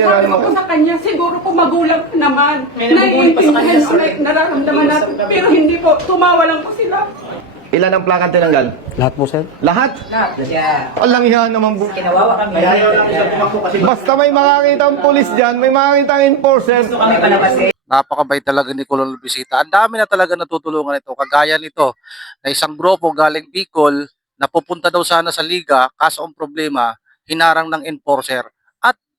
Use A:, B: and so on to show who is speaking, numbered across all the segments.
A: Sabi ko po sa kanya, siguro po magulang ka naman.
B: May nabubuhay pa sa kanya,
A: Naiintindihan
B: sir.
A: na nararamdaman natin. Pero hindi po, tumawa lang po sila.
C: Ilan ang plaka tinanggal?
D: Lahat po, sir.
C: Lahat?
B: Lahat. Yeah.
C: Alang yan naman bu-
B: Kinawawa kami. Ayaw lang siya pumakbo kasi
C: Basta may makakita ang pulis dyan, may makakita ang enforcer.
B: gusto kami palabasin.
E: napakabait talaga ni Colonel Bisita. Ang dami na talaga natutulungan ito. Kagaya nito, na isang grupo galing Bicol, na pupunta daw sana sa liga, kaso ang problema, hinarang ng enforcer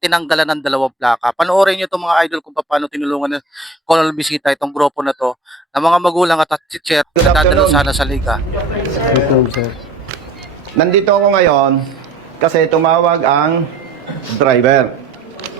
E: tinanggalan ng dalawang plaka. Panoorin nyo itong mga idol kung paano tinulungan ni Colonel Bisita itong grupo na to, na mga magulang at teacher na dadalo sana sa liga.
D: Good morning, sir.
C: Nandito ako ngayon kasi tumawag ang driver.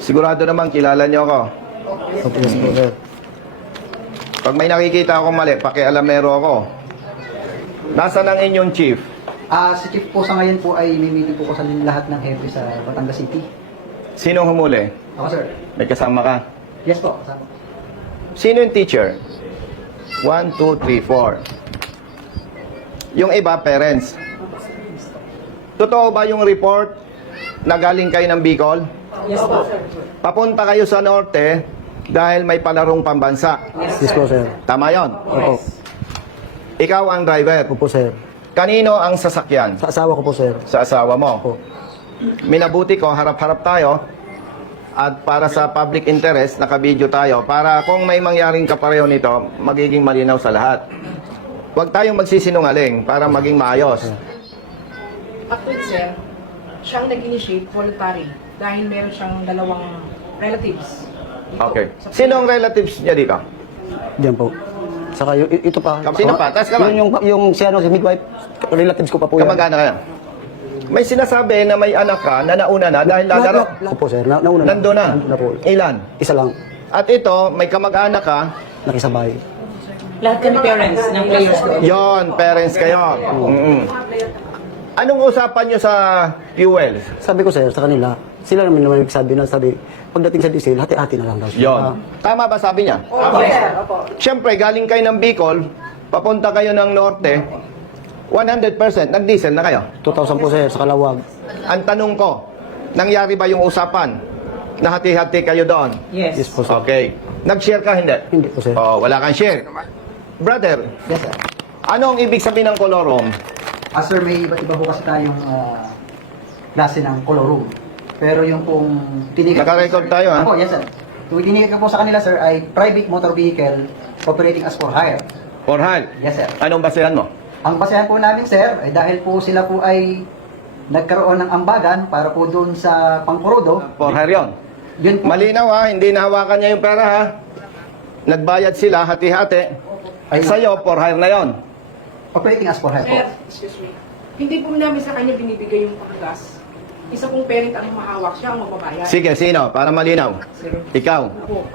C: Sigurado naman kilala niyo ako.
D: Sir.
C: Pag may nakikita akong mali, pakialamero ako. Nasaan ang inyong chief?
F: Ah, si Chief po sa ngayon po ay may meeting po ko sa lahat ng hepe sa Batangas City.
C: Sinong humuli?
F: Ako sir.
C: May kasama ka?
F: Yes po, kasama.
C: Sino yung teacher? 1, 2, 3, 4. Yung iba, parents. Totoo ba yung report na galing kayo ng Bicol?
B: Yes po.
C: Papunta kayo sa norte dahil may palarong pambansa.
D: Yes po, sir.
C: Tama yon.
D: Opo.
C: Ikaw ang driver.
D: Opo, sir.
C: Kanino ang sasakyan?
D: Sa asawa ko po, sir.
C: Sa asawa mo.
D: Opo.
C: Minabuti ko, harap-harap tayo. At para sa public interest, nakabideo tayo. Para kung may mangyaring kapareho nito, magiging malinaw sa lahat. Huwag tayong magsisinungaling para maging maayos.
G: Actually, sir, siyang nag-initiate voluntary dahil meron siyang dalawang relatives. Dito,
C: Okay.
G: sa-
C: Sino ang relatives niya dito?
D: Diyan po. Saka yung, ito pa.
C: Sino pa? Taas ka ba?
D: Yung, yung, yung si ano, si midwife, relatives ko pa po yan.
C: Kamag-anak kayo? May sinasabi na may anak ka na nauna na dahil lalaro.
D: Opo, sir. Na, nauna
C: Nandun na.
D: Nandun na po.
C: Ilan?
D: Isa lang.
C: At ito, may kamag-anak ka.
D: Nakisabay.
B: Lahat kami parents ng players ko.
C: Yon, parents kayo. Mm-mm. Anong usapan nyo sa fuel?
D: Sabi ko, sir, sa kanila, sila naman naman nagsabi na sabi, pagdating sa diesel, hati-hati na lang daw. siya.
C: Yon.
D: Ah,
C: Tama ba sabi niya?
G: Opo, sir. Opo.
C: Siyempre, galing kayo ng Bicol, papunta kayo ng Norte, 100% nag-diesel na kayo.
D: 2,000 po, sir, sa Kalawag.
C: Ang tanong ko, nangyari ba yung usapan? Na hati-hati kayo doon?
B: Yes.
D: Yes po, sir.
C: Okay. Nag-share ka, hindi?
D: Hindi po, sir.
C: Oh, wala kang share. Brother,
F: Yes sir.
C: ano ang ibig sabihin ng kolorom?
F: Ah, sir, may iba't iba po kasi tayong ah, klase ng color room. Pero yung pong tinikat...
C: Naka-record tayo, ha?
F: Opo, yes sir. Yung tinikat ko po sa kanila, sir, ay private motor vehicle operating as for hire.
C: Orhan,
F: Yes sir.
C: anong basehan mo?
F: Ang basehan po namin, sir, ay dahil po sila po ay nagkaroon ng ambagan para po doon sa Pangkurodo.
C: For hire yun.
F: Po,
C: Malinaw ha, hindi nahawakan niya yung pera ha. Nagbayad sila, hati-hati.
F: Ayun.
C: Sa'yo, for hire na yon.
F: operating as for hire po.
G: Sir, excuse me. Hindi po namin sa kanya binibigay yung panggas. Isa pong parent ang mahawak siya, ang magbabayad.
C: Sige, sino? Para malinaw.
G: Sir.
C: Ikaw.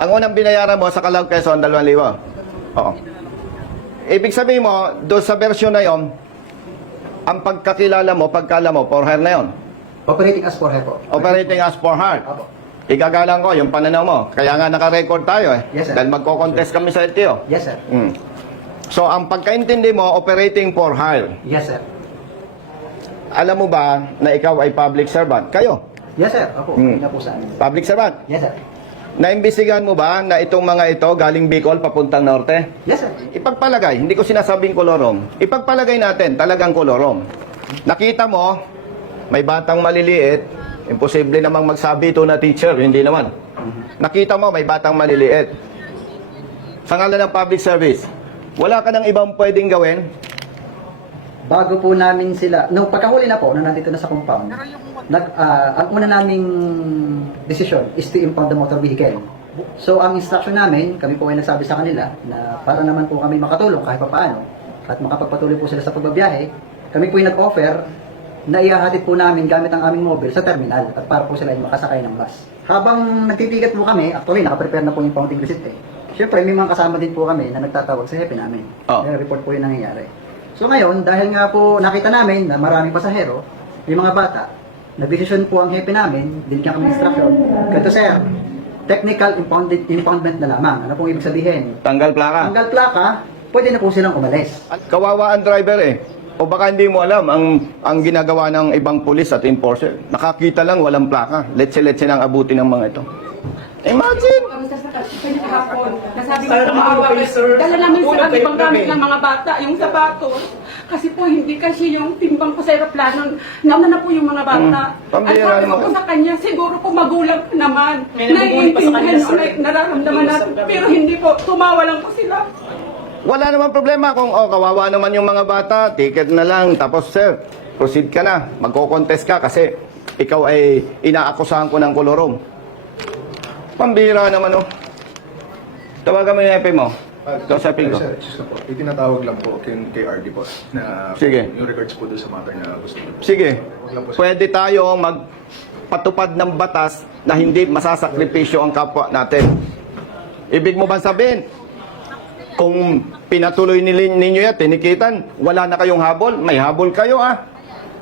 C: Ang unang binayaran mo sa Calao Quezon, 2,000. Oo. Ibig sabihin mo, doon sa version na yon, ang pagkakilala mo, pagkala mo, for hire na yon.
F: Operating as for hire po.
C: Operating as for hire.
F: Opo.
C: Igagalang ko yung pananaw mo. Kaya nga naka-record tayo eh.
F: Yes, sir.
C: Dahil magko-contest kami sa LTO.
F: Yes, sir.
C: Mm. So, ang pagkaintindi mo, operating for hire.
F: Yes, sir.
C: Alam mo ba na ikaw ay public servant? Kayo,
F: Yes, sir.
C: Hmm.
F: hmm. na po sa amin.
C: public servant.
F: Yes, sir.
C: Naimbestigahan mo ba na itong mga ito galing Bicol papuntang Norte?
F: Yes, sir.
C: Ipagpalagay, hindi ko sinasabing kolorom. Ipagpalagay natin, talagang kolorom. Nakita mo, may batang maliliit, imposible namang magsabi ito na teacher, hindi naman. Nakita mo, may batang maliliit. Sa ngalan ng public service, wala ka ng ibang pwedeng gawin?
F: Bago po namin sila, nung pagkahuli na po, nung nandito na sa compound, nag, ah, ang una naming decision is to impound the motor vehicle. So, ang instruction namin, kami po ay nagsabi sa kanila na para naman po kami makatulong kahit pa paano at makapagpatuloy po sila sa pagbabiyahe, kami po ay nag-offer na ihahatid po namin gamit ang aming mobile sa terminal at para po sila ay makasakay ng bus. Habang nagtitigat po kami, actually nakaprepare na po yung pounding receipt eh. Siyempre, may mga kasama din po kami na nagtatawag sa hepe namin.
C: Oh.
F: Eh, report po yung nangyayari. So ngayon, dahil nga po nakita namin na maraming pasahero, yung mga bata, nagdesisyon po ang hepe namin, binigyan kami instruction, ganito sir, technical impounded, impoundment na lamang. Ano pong ibig sabihin?
C: Tanggal plaka.
F: Tanggal plaka, pwede na po silang umalis.
C: Kawawa ang driver eh. O baka hindi mo alam ang ang ginagawa ng ibang pulis at enforcer. Nakakita lang walang plaka. Letse-letse nang abuti ng mga ito. Imagine!
A: Kahapon? Nasabi ko
B: Sana
A: maawa
B: naman kayo, sir.
A: Dala namin
B: Una
A: sa ang
B: kayo
A: ibang gamit ng mga bata, yung sapatos. Kasi po hindi kasi yung timbang ko sa aeroplano. Nauna na po yung mga bata.
C: Hmm, pambihira
A: At sabi ko
C: naman.
A: po sa kanya, siguro po magulang naman.
B: May nagbubuli pa sa kanya,
A: Naiintindihan
B: sir.
A: na nararamdaman natin.
B: Gabi.
A: Pero hindi po, tumawa lang po sila.
C: Wala naman problema kung oh, kawawa naman yung mga bata, ticket na lang, tapos sir, proceed ka na, magko-contest ka kasi ikaw ay inaakusahan ko ng kolorom. Pambira naman oh. Tawagan mo yung epe mo. Kausapin ko.
H: Sir, na po. Itinatawag lang po kay, kay RD po na
C: Sige.
H: yung regards po doon sa matter na gusto niyo po.
C: Sige,
H: Wag lang po, sir.
C: pwede tayo magpatupad ng batas na hindi masasakripisyo ang kapwa natin. Ibig mo ba sabihin, kung pinatuloy nili- ninyo yan, tinikitan, wala na kayong habol, may habol kayo ah.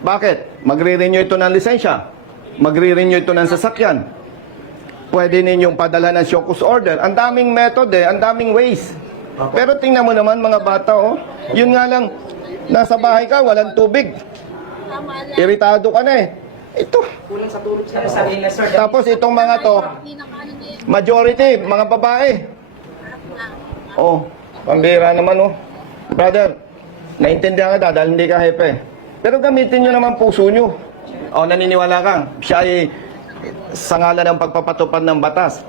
C: Bakit? Magre-renew ito ng lisensya. Magre-renew ito ng sasakyan. Pwede ninyong padala ng shokus order. Ang daming method eh, ang daming ways. Pero tingnan mo naman mga bata oh, yun nga lang, nasa bahay ka, walang tubig. Iritado ka na eh. Ito.
B: Kulang sa tulog sa sa nila, sir.
C: Tapos itong mga to, majority, mga babae. Oh, pambira naman oh. Brother, naintindihan ka dahil hindi ka hepe. Pero gamitin nyo naman puso nyo. O, naniniwala ka, siya ay sa ngalan ng pagpapatupad ng batas.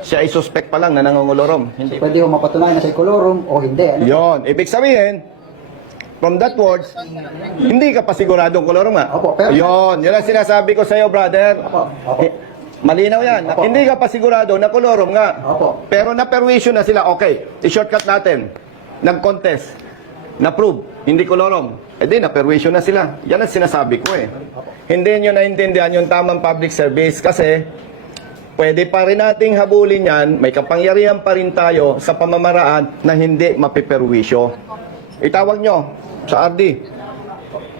C: Siya ay suspect pa lang na nangungulorom. Hindi
F: Pwede ko mapatunayan na siya kolorum o hindi. Ano?
C: Yon, ibig sabihin, from that words, hindi ka pa siguradong kolorom nga.
F: Opo, pero-
C: Yon, yun ang sinasabi ko sa iyo, brother.
F: Opo, opo.
C: Eh, Malinaw yan.
F: Opo.
C: Hindi ka pa sigurado na kolorom nga.
F: Opo.
C: Pero na-perwisyo na sila. Okay, i-shortcut natin. Nag-contest. Na-prove. Hindi kolorom. Eh di, na-perwisyo na sila. Yan ang sinasabi ko eh. Hindi nyo naintindihan yung tamang public service kasi pwede pa rin nating habulin yan. May kapangyarihan pa rin tayo sa pamamaraan na hindi mapiperwisyo. Itawag nyo sa RD.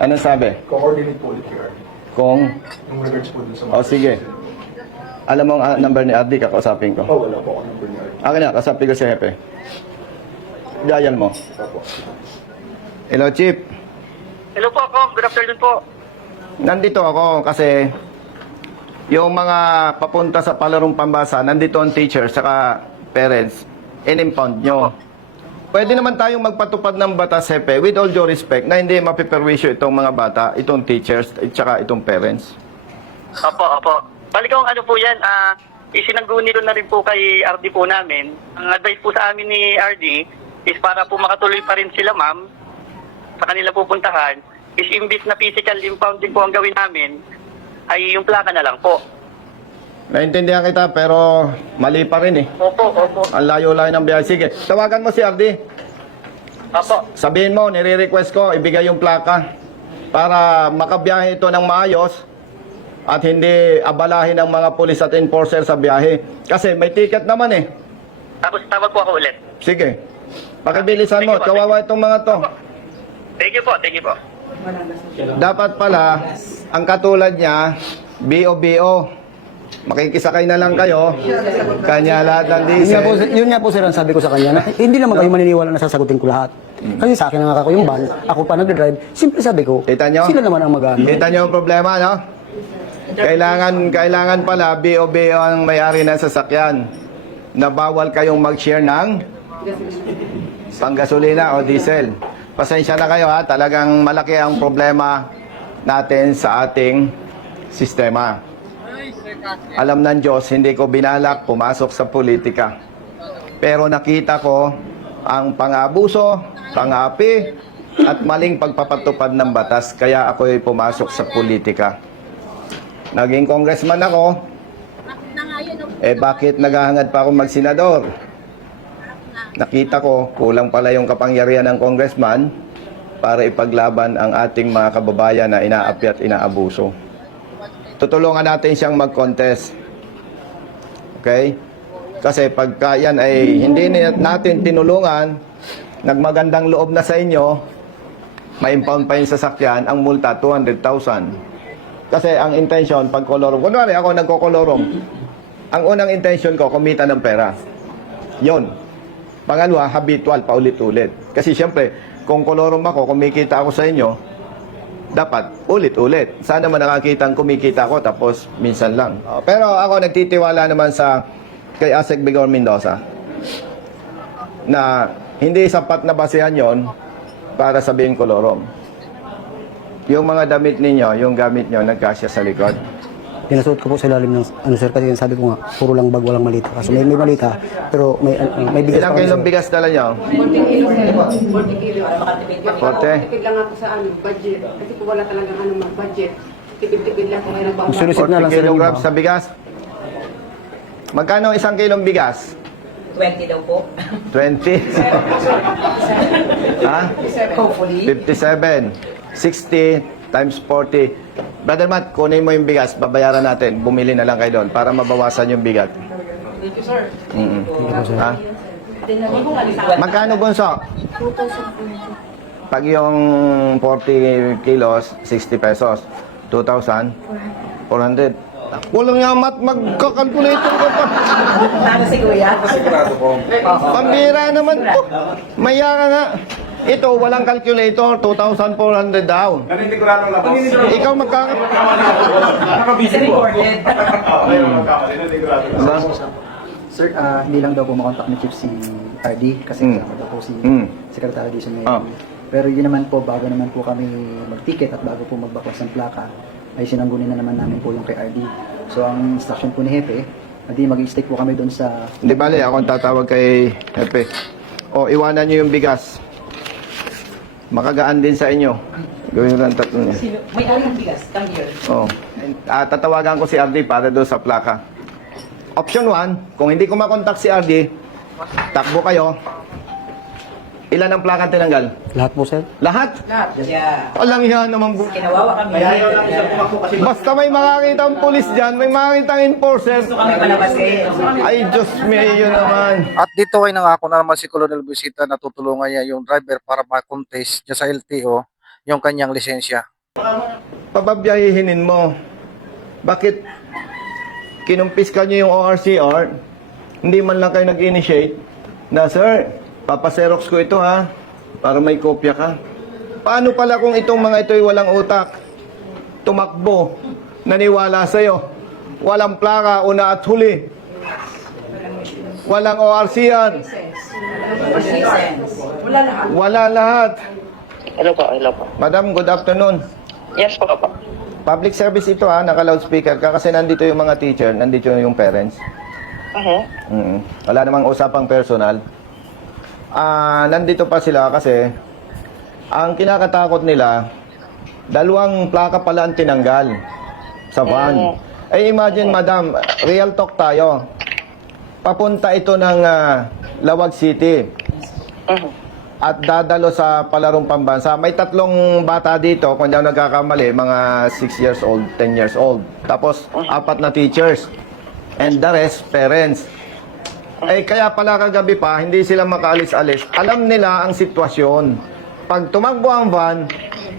C: Anong sabi?
H: Co-coordinate po ulit RD.
C: Kung,
H: Yung regards po doon sa
C: o sige. Alam mo ang ah, number ni RD, kakausapin ko.
H: Oh, wala po ako number ni RD.
C: Akin na, kasabi ko si Hepe. Dial mo.
H: Opo.
C: Hello, Chief.
I: Hello po ako. Good afternoon po.
C: Nandito ako kasi yung mga papunta sa palarong pambasa, nandito ang teacher saka parents, in-impound nyo. Pwede naman tayong magpatupad ng batas, Hepe, with all due respect, na hindi mapiperwisyo itong mga bata, itong teachers, at saka itong parents.
I: Opo, opo. Balik kung ano po yan, ah, isinanggunilo na rin po kay RD po namin. Ang advice po sa amin ni RD is para po makatuloy pa rin sila ma'am sa kanila pupuntahan is imbis na physical impounding po ang gawin namin ay yung plaka na lang po.
C: Naintindihan kita, pero mali pa rin eh.
I: Opo, opo.
C: Ang layo-layo ng biyahe. Sige, tawagan mo si RD.
I: Opo.
C: Sabihin mo, nire-request ko, ibigay yung plaka para makabiyahe ito ng maayos at hindi abalahin ng mga pulis at enforcer sa biyahe. Kasi may ticket naman eh.
I: Tapos tawag po ako ulit.
C: Sige. Pakibilisan mo, kawawa itong mga to.
I: Thank you po, thank you po.
C: Dapat pala, ang katulad niya, BO-BO. Makikisakay na lang kayo. Kanya lahat ng
D: Yun nga, po,
C: diesel.
D: yun nga po sir ang sabi ko sa kanya na hindi naman kayo maniniwala na sasagutin ko lahat. Kasi sa akin ang ako yung van, ako pa nagdadrive, simple sabi ko,
C: Kita nyo?
D: sila naman ang mag-ano.
C: Kita niyo ang problema, no? Kailangan, kailangan pala BO-BO ang may-ari ng sasakyan na bawal kayong mag-share ng panggasolina o diesel. Pasensya na kayo ha, talagang malaki ang problema natin sa ating sistema. Alam ng Diyos, hindi ko binalak pumasok sa politika. Pero nakita ko ang pangabuso, pangapi, at maling pagpapatupad ng batas, kaya ako'y pumasok sa politika. Naging congressman ako, eh bakit naghahangad pa ako magsenador? Nakita ko, kulang pala yung kapangyarihan ng congressman para ipaglaban ang ating mga kababayan na inaapi at inaabuso. Tutulungan natin siyang mag-contest. Okay? Kasi pagka yan ay hindi natin tinulungan, nagmagandang loob na sa inyo, ma-impound pa yung sasakyan, ang multa 200,000. Kasi ang intention, pag kolorom, kunwari ako nagkokolorom, ang unang intention ko, kumita ng pera. Yon. Pangalawa, habitual, paulit-ulit. Kasi siyempre, kung kolorom ako, kumikita ako sa inyo, dapat ulit-ulit. Sana man nakakita ang kumikita ako tapos minsan lang. Oh, Pero ako nagtitiwala naman sa kay Asek Bigor Mendoza na hindi sapat na basehan yon para sabihin kolorom. Yung mga damit ninyo, yung gamit nyo, nagkasya sa likod.
D: Pinasuot ko po sa ilalim ng ano sir kasi sabi ko nga puro lang bag walang malita. Kaso may may malita pero may uh, may bigas
C: Ilang
D: pa rin,
C: kilong
D: sir.
C: bigas dala nyo?
A: 40 kilos. 40 kilos.
C: Forte?
A: Tipid lang ako sa ano, budget. Kasi po wala talagang ano, budget. Tipid-tipid lang kung may nagbawa.
D: Sulisit na lang
C: 40
D: sir.
C: kilograms sa bigas? Magkano isang kilong bigas?
B: 20 daw po.
C: 20? ha?
B: Hopefully.
C: 57. 60 times 40. Brother Matt, kunin mo yung bigas, babayaran natin. Bumili na lang kayo doon para mabawasan yung bigat.
B: Thank you, sir.
C: Mm Ha? Magkano bunso? Pag yung 40 kilos, 60 pesos. 2,000? 400. Walang nga mat, magkakalculator ka pa.
B: Ano si Kuya?
C: Pambira naman po. Maya ka nga. Ito, walang calculator, 2,400 daw. Ikaw magkaka...
B: It's recorded.
C: Diba?
F: Sir, ah, hindi lang daw po makontak ni Chief si RD kasi
C: Mm.
F: kasama daw po si
C: Mm.
F: Secretary Jason Mayor.
C: Ah.
F: Pero yun naman po, bago naman po kami mag-ticket at bago po magbakwas ng plaka, ay sinanggunin na naman namin po yung kay RD. So ang instruction po ni Hepe, hindi mag-stick po kami doon sa
C: Hindi bali, ako ang tatawag kay Hepe. O, iwanan nyo yung bigas. Makagaan din sa inyo. Gawin lang tatlo niya.
B: Sino? May anong bigas. Come here.
C: Oh. Ah, tatawagan ko si RD para doon sa plaka. Option 1, kung hindi ko makontak si RD, takbo kayo. Ilan ang plaka tinanggal?
D: Lahat po sir.
C: Lahat?
B: Yeah.
C: Walang yan naman. bu-
B: Kinawawa kami.
C: Basta may makakita ang polis dyan, may makakita ang enforcer.
B: Gusto kami palabasin.
C: Ay, Diyos mayo naman.
E: At dito ay nangako na naman si Colonel Busita na tutulungan niya yung driver para ma-contest niya sa LTO yung kanyang lisensya.
C: Pababiyahihinin mo. Bakit kinumpis ka niyo yung ORCR, hindi man lang kayo nag-initiate na, Sir, papaserox ko ito ha, para may kopya ka. Paano pala kung itong mga ito'y walang utak? Tumakbo, naniwala sa'yo, walang plaka, una at huli, walang ORCR,
G: Wala lahat.
C: wala lahat.
I: Hello po, hello po.
C: Madam, good afternoon.
I: Yes po, po.
C: Public service ito ha, naka-loudspeaker ka kasi nandito yung mga teacher, nandito yung parents.
I: Uh-huh.
C: Mm. Wala namang usapang personal. Ah, nandito pa sila kasi ang kinakatakot nila, dalawang plaka pala ang tinanggal sa van. Eh imagine madam, real talk tayo. Papunta ito ng ah, Lawag City. At dadalo sa palarong pambansa. May tatlong bata dito, kung hindi ako nagkakamali, mga 6 years old, 10 years old. Tapos, apat na teachers. And the rest, parents. Eh, kaya pala kagabi pa, hindi sila makaalis-alis. Alam nila ang sitwasyon. Pag tumakbo ang van,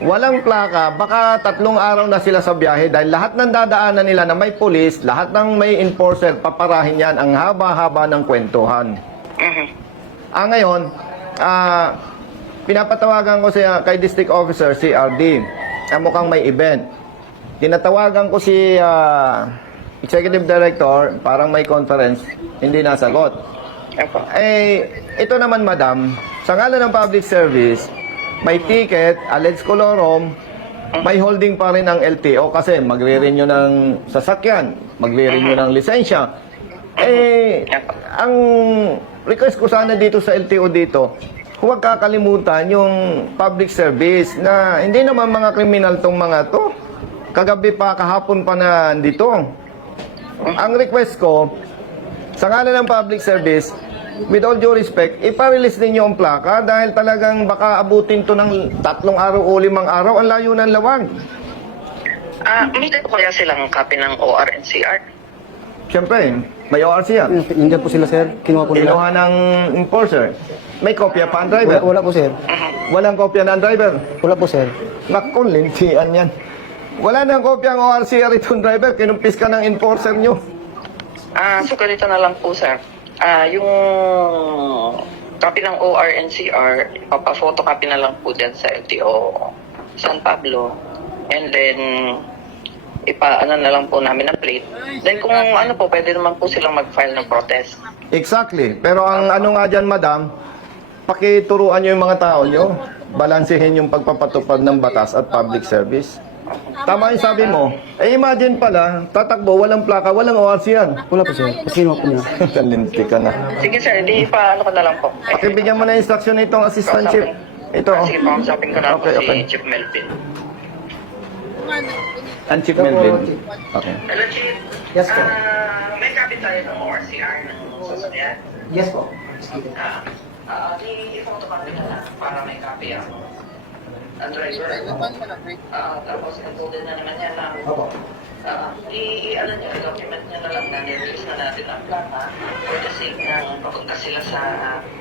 C: walang plaka, baka tatlong araw na sila sa biyahe dahil lahat ng dadaanan nila na may pulis, lahat ng may enforcer, paparahin yan ang haba-haba ng kwentuhan. Ah, ngayon, ah, pinapatawagan ko siya kay District Officer, si RD, na mukhang may event. Tinatawagan ko si ah, Executive Director, parang may conference, hindi nasagot. Eh, ito naman madam, sa ngalan ng public service, may ticket, alleged colorum, may holding pa rin ang LTO kasi magre-renew ng sasakyan, magre-renew ng lisensya. Eh, ang request ko sana dito sa LTO dito, huwag kakalimutan yung public service na hindi naman mga kriminal tong mga to. Kagabi pa, kahapon pa na dito. Ang request ko, sa ngalan ng public service, with all due respect, iparelease ninyo ang plaka dahil talagang baka abutin to ng tatlong araw o limang araw. Ang layo ng lawag.
I: Ah, may dito kaya silang copy ng ORNCR?
C: Siyempre, may ORC yan.
D: Nandiyan po sila sir. Kinuha po nila.
C: Kinuha ng enforcer. May kopya pa ang
D: Wala,
C: driver.
D: wala po sir.
C: Walang kopya ng driver.
D: Wala po sir.
C: Naku, lintian yan. Wala nang kopya ang ORCR itong driver. Kinumpis ka ng enforcer nyo.
J: Ah, so ganito na lang po, sir. Ah, yung copy ng ORNCR, ipapa-photocopy na lang po din sa LTO San Pablo. And then, ipaano na lang po namin ang plate. Then kung ano po, pwede naman po silang mag-file ng protest.
C: Exactly. Pero ang ano nga dyan, madam, pakituruan nyo yung mga tao nyo, balansehin yung pagpapatupad ng batas at public service. Tama yung sabi mo. Eh imagine pala, tatakbo, walang plaka, walang ORC yan.
D: Wala po sir. Sino po niya?
C: Talinti ka na.
J: Sige sir, di pa ano ko na lang po.
C: Pakibigyan mo na instruction itong assistant chief. Ito.
J: Ah, Sige, pakausapin ko na
C: Okay,
J: po
C: okay.
J: si Chief Melvin.
C: Ang chief Melvin. Okay.
J: Hello, Chief.
F: Yes po.
J: Ah, may copy tayo ng ORCR ng sasakyan.
F: Yes po.
J: Ah, ah, di i-photocopy na lang para may copy ang ang driver. Ah, tapos included na naman yan ng
F: Opo.
J: Ah, i, i ano niyo, document niyo na lang na nirelease na natin ang plaka for the sake ng papunta sila sa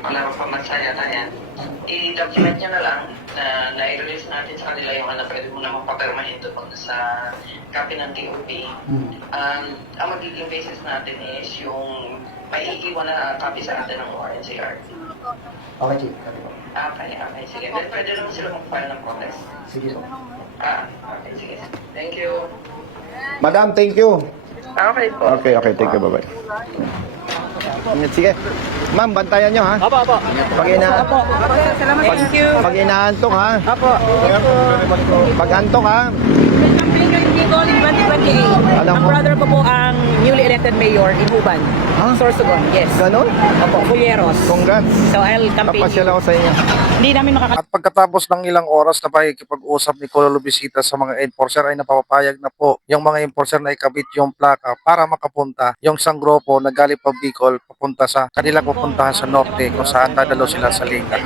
J: Palarong Pamansaya na yan. I-document niyo na lang na na-release natin sa kanila yung ano, pwede mo naman papirmahin doon sa copy ng TOP.
F: Hmm.
J: Um, ang magiging basis natin is yung may iiwan na copy sa atin ng ORNCR.
F: Okay, Chief. Po.
J: Okay, okay, sige. Then pwede naman sila mag-file ng protest.
F: Sige po.
J: Ah, okay, sige. Thank you.
C: Madam, thank you.
J: Okay po.
C: Okay, okay. Thank you. Bye-bye. Sige. Ma'am, bantayan nyo, ha? Apo, apo. Pag ina... Apo. Pag, pag inaantok, ha? Apo. Pag antok, ha?
B: Bicol in 2028.
C: Alam
B: Ang
C: mo.
B: brother ko po ang newly elected mayor in Uban.
C: Ha?
B: Sorsogon, yes.
C: Ganon?
B: Opo, Fulleros.
C: Congrats.
B: So I'll campaign
C: Papasyal
B: you.
C: ako sa inyo.
B: Hindi namin makaka-
E: At pagkatapos ng ilang oras na pakikipag-usap ni Cololo Bisita sa mga enforcer ay napapapayag na po yung mga enforcer na ikabit yung plaka para makapunta yung isang grupo na galing pa Bicol papunta sa kanilang pupuntahan sa norte kung saan dadalo sila sa Liga.